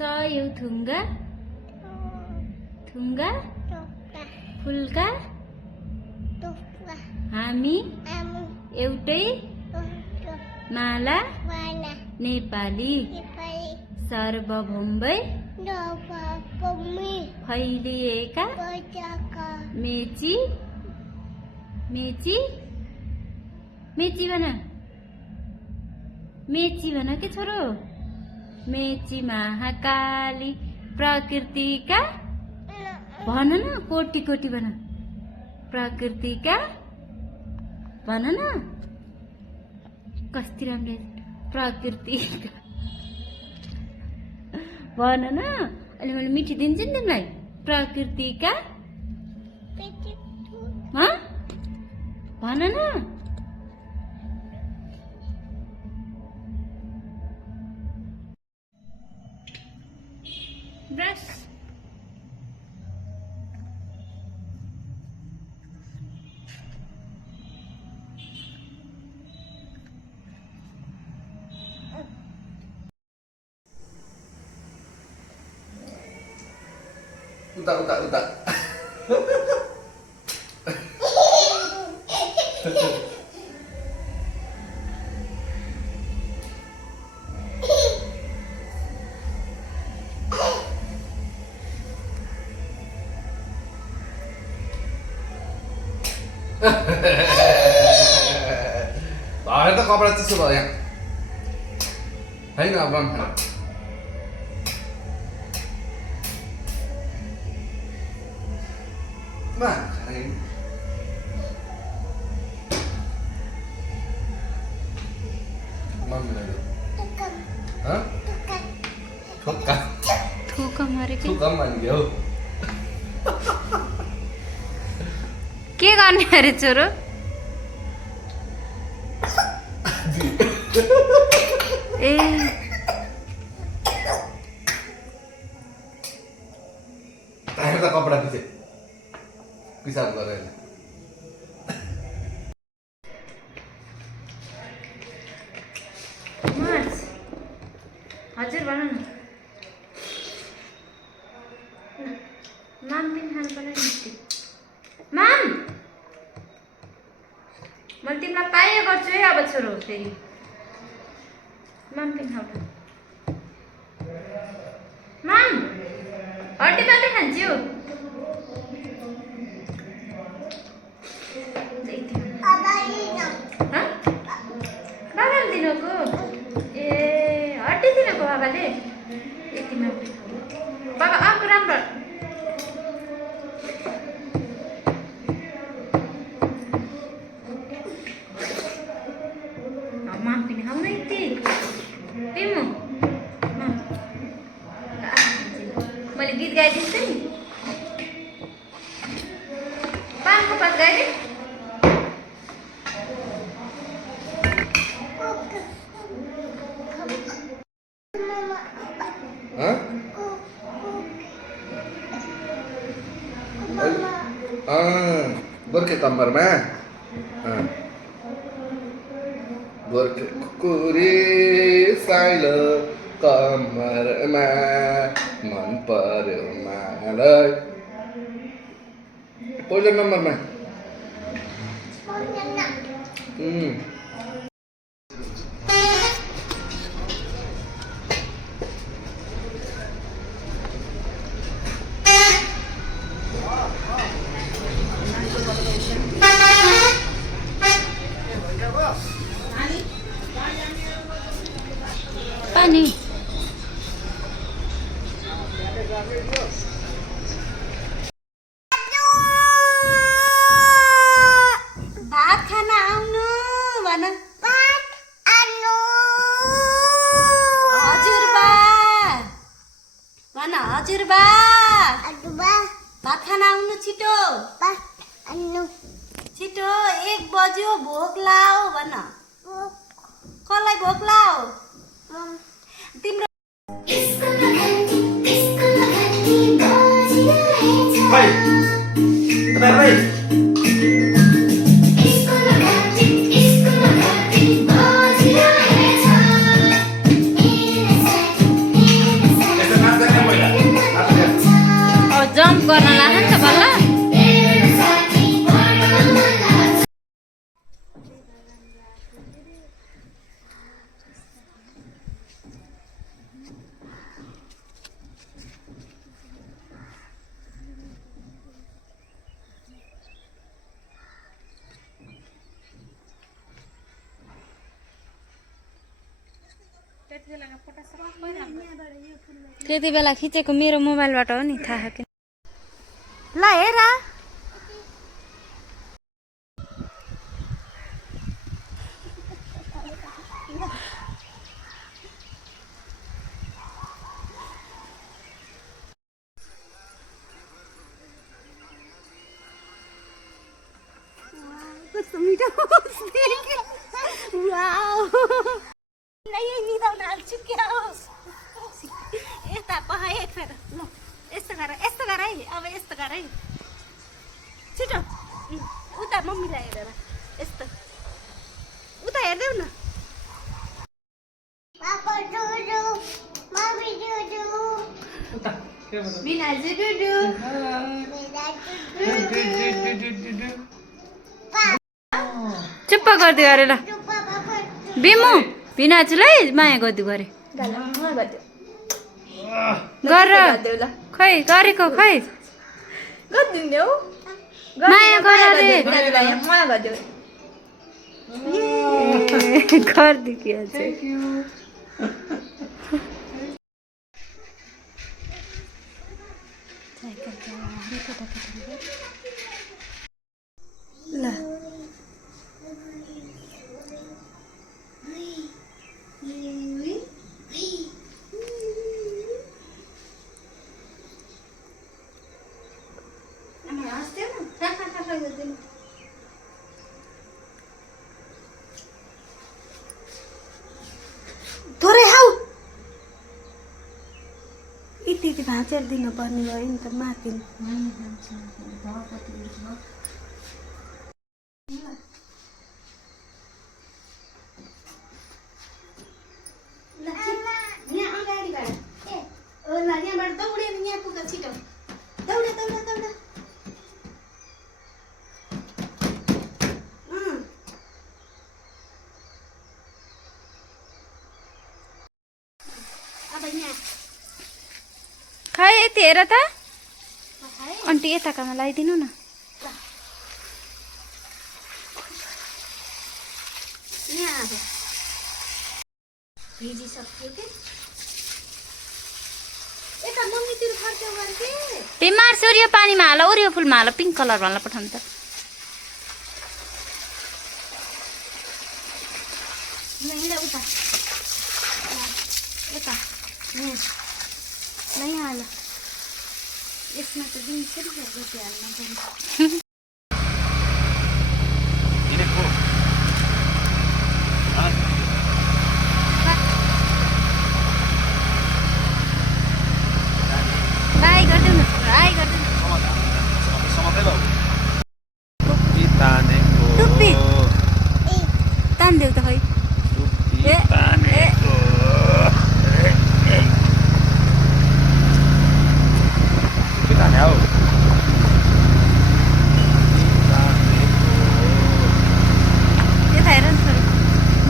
सयौं थुङ्गा फुलका हामी एउटै माला नेपाली सर्वभौमै फैलिएका मेची भन के छोरो मेची महाकाली प्रकृतिका भन न कोटी भन प्रकृतिका भन न कस्ती राम्रो प्रकृतिका भन न अहिले मैले मिठी दिन्छु नि तिमीलाई प्रकृतिका भन न brush Utak. Itu kepala tisu loh ya. Hai nggak bang? Nah, hai. Mana itu? Hah? ठोका मारे के Tukang manggil. के गर्ने अरे छोरो ए Terakhir tak kau pernah bisa goreng. March हजुर भन न माम पनि खानु पर्यो नि माम मैले तिमीलाई पाए गर्छु है अब छोरो फेरि माम पनि खाऊ माम हड्डी मात्रै खान्छु बाबाले दिनको ए हड्डी दिनको बाबाले यति मात्रै बाबा आफू राम्रो माम पनि खाउन यति तिम्रो मैले गीत गाइदिन्छु नि पानको पात गाइदिए Hah? Gor ke kamar mah. Gor ke kukuri sailo kamar mah man paryo malai. Pojok kamar mah. पानी भात खाना आउनु भन हजुरबा भन हजुरबा भात खाना आउनु छिटो छिटो 1 बज्यो भोक लाओ भन कसलाई भोक लाओ तिम्रो Hai. Kenapa, Hai? Esok त्यति बेला खिचेको मेरो मोबाइलबाट हो नि थाहा कि ल हेर कस्तो मिठो वाउ नहीं निदाउन हाल्छु क्या यता पहाए फेर ल यस्तो गर है अब यस्तो गर है छिटो उता मम्मीलाई हेरेर यस्तो उता हेर्देऊ न पापा डुडु मम्मी डुडु उता के बोल बिनाजु डुडु चुप्प गरिदियो अरे ल बिमु भिनाजुलाई माया गरिदियो गरे गर खै गरेको खै माया गर रे गरिदियो कि अझै ल थोरै हाउ यति भाँचेर दिनुपर्ने भयो नि त माथि यहाँ अगाडिबाट यहाँबाट दौडेर यहाँ पुग्छ छिटो दौडे दौडे दौडे अब यहाँ खै यति हेर त आन्टी यताकामा लगाइदिनु न यहाँ अब भिजिसक्यो कि यता मम्मीतिर खर्च गर्थे बिमार सूर्य पानीमा हाल ओरियो फुलमा हाल पिङ्क कलरमा हाल पठाउनु त नहीं उता उता नहीं हाल यसमा त दिन फेरि गति हाल्न पर्छ ini ko बाई गरिदेऊ न बाई गरिदेऊ न sama telo itaneko टुप्पी तान्देऊ त खै itaneko itane au यता हेर न छोरी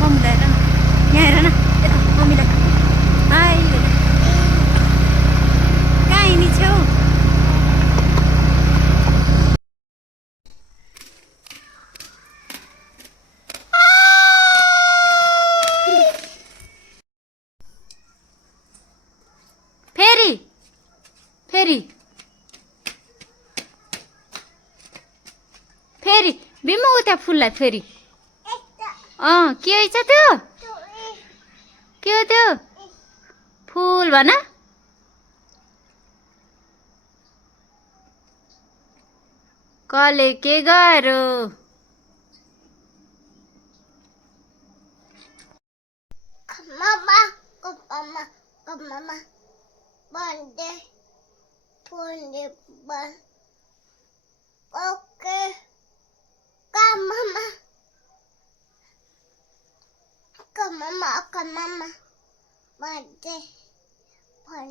मम्मीलाई हेर न यहाँ हेर न यता मम्मीलाई हाई कहाँ हिँडी छेउ फेरि फेरि फेरि बिमु उता फुललाई फेरि के रहेछ त्यो के हो त्यो फुल भन कले के गर्यो मम्मा बन्दे फोनले बन ओके मम्मा बन्दे फोन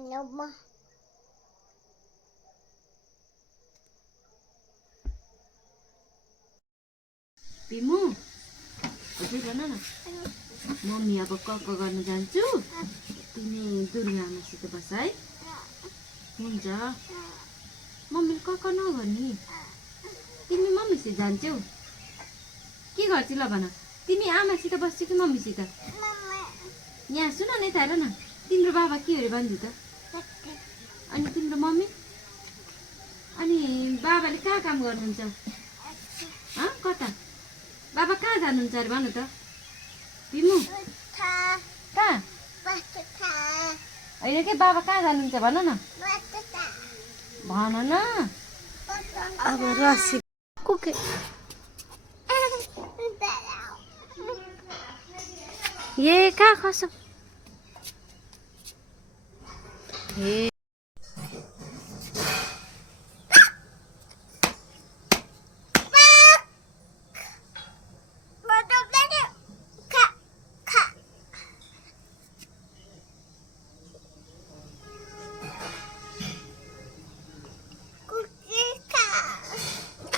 बिमु अझै भन न मम्मी अब कक गर्न जान्छु तिमी दुर्गा आमासित बस है हुन्छ मम्मीले कक नगर्नी तिमी मम्मीसित जान्छौ के गर्छु ल भन तिमी आमासित बस्छौ कि मम्मीसित यहाँ सुन न यता हेर न तिम्रो बाबा के अरे भन्नु त अनि तिम्रो मम्मी अनि बाबाले कहाँ काम गर्नुहुन्छ कता बाबा कहाँ जानुहुन्छ अरे भन्नु त बिमु कहाँ होइन के बाबा कहाँ जानुहुन्छ भन न भन न अब रसी कुके ये कहाँ खस ए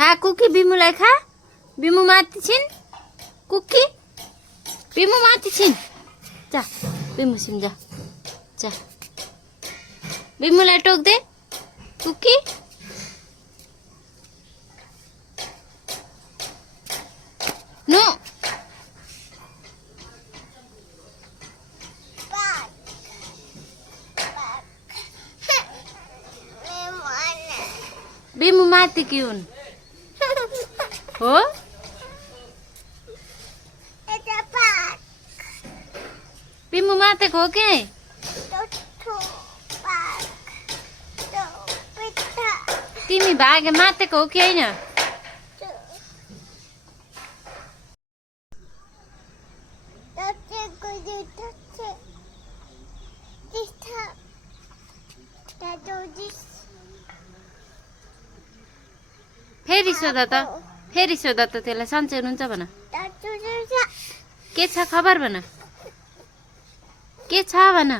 खा कुकी बिमुलाई खा बिमु माथि छिन् कुकी बिमु माथि छिन् जा बिमु छिन् जा जा बिमुलाई टोक दे कुकी नो बिमु माथि कि हुन् हो बिमु माथेको हो कि तिमी भागे माथेको हो कि होइन फेरि सोध त त्यसलाई सन्चै हुनुहुन्छ भन के छ खबर भन के छ भन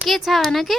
के छ भन के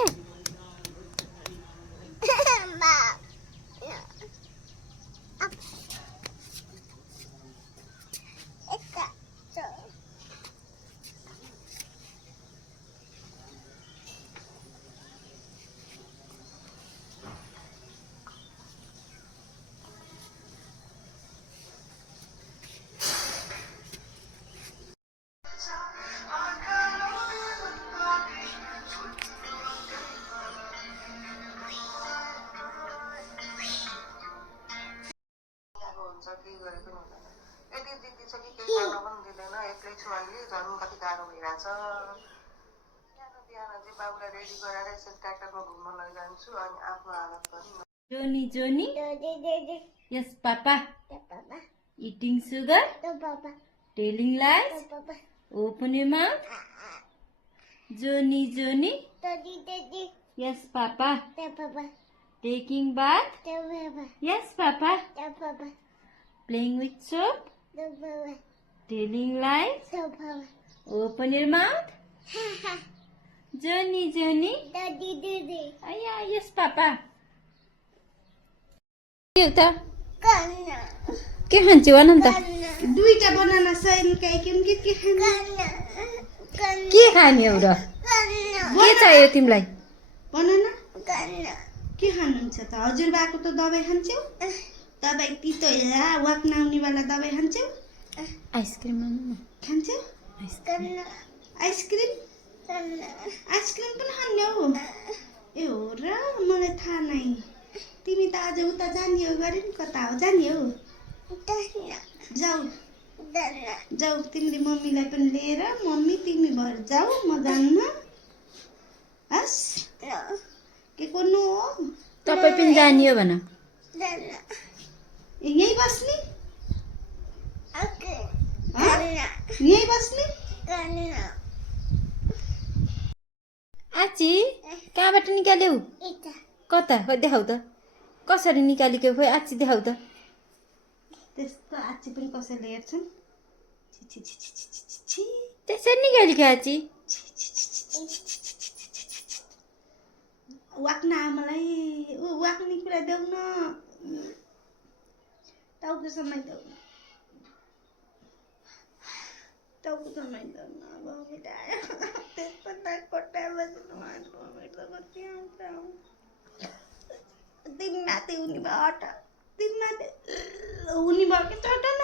जोनी Johnny yes papa eating sugar telling lies open your mouth Johnny Johnny yes papa taking bath yes papa playing with soap telling lies open your mouth Johnny Johnny aya yes papa एउटा के खान्छौ भन त दुईटा banana सैन काइकिम के खाने के खाने हो र के चाहियो तिमीलाई बनाना के खानुहुन्छ त हजुरबाको त दबाई खान्छौ दबाई तितो हेरा वाक नआउने वाला दबाई खान्छौ आइसक्रिम खान्छौ आइसक्रिम पनि खाने हो ए हो र मलाई थाहा नै तिमी त आज उता जाने हो गरे नि कता हो जाने हो जाऊ जाऊ तिमीले मम्मीलाई पनि लिएर मम्मी तिमी भएर जाऊ म जान्न हस् के गर्नु हो तपाईँ पनि जाने हो भन यही बस्ने यही बस्ने आची कहाँबाट निकाल्यौ कता खोइ देखाउ त कसरी निकालेको खोइ आची देखाउ त त्यस्तो आची पनि कसैले हेर्छन् त्यसरी निकालेको आची वाक्न आमालाई वाक्ने कुरा देऊ न टाउको समय देऊ न टाउको समय देऊ न भमिट आयो त्यस्तो नाकपट्टा बस्नु भमिट त कति आउँछ तिमी माथि हुने भयो हट तिमी माथि हुने भयो कि चट न